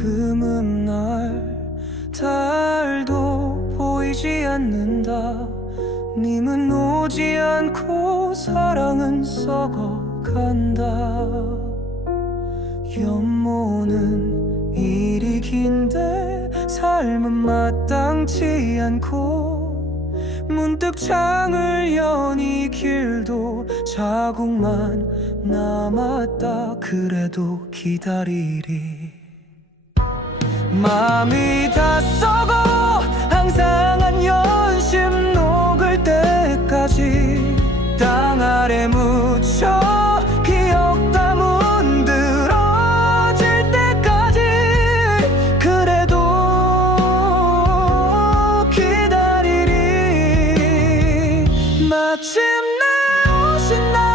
금은 날 달도 보이지 않는다. 님은 오지 않고 사랑은 썩어간다. 연모는 일이 긴데 삶은 마땅치 않고 문득 창을 여니 길도 자국만 남았다. 그래도 기다리리 마음이 다 썩어 항상 한 연심 녹을 때까지 땅 아래 묻혀 기억 다 문드러질 때까지 그래도 기다리리 마침내 오신 날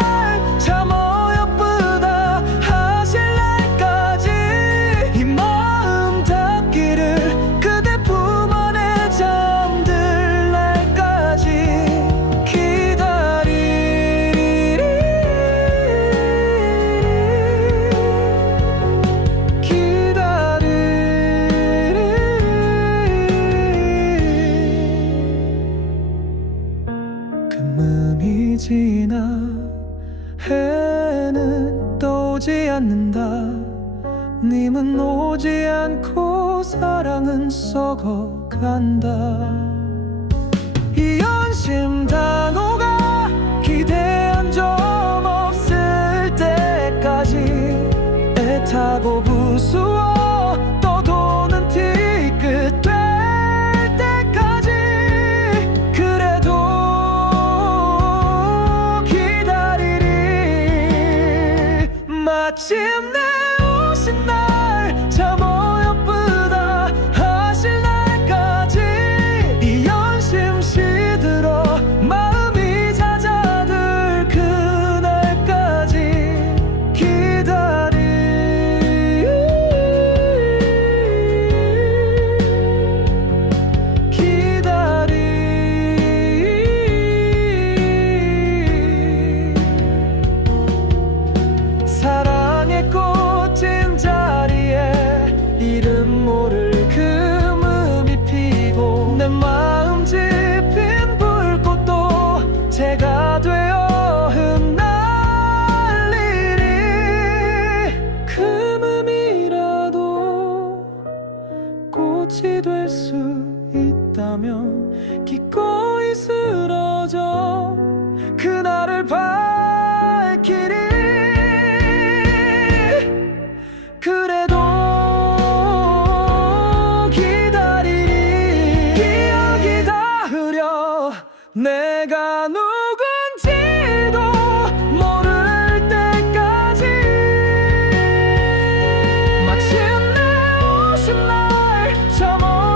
금음이 지나 해는 떠오지 않는다. 님은 오지 않고 사랑은 썩어간다. 이 연심 다녹 마침내 모를 금음이 피고 내 마음 짚인 불꽃도 제가 되어 흩날리리 금음이라도 꽃이 될 수 있다면 기꺼이 쓰러져 그날을 밝히리 time on.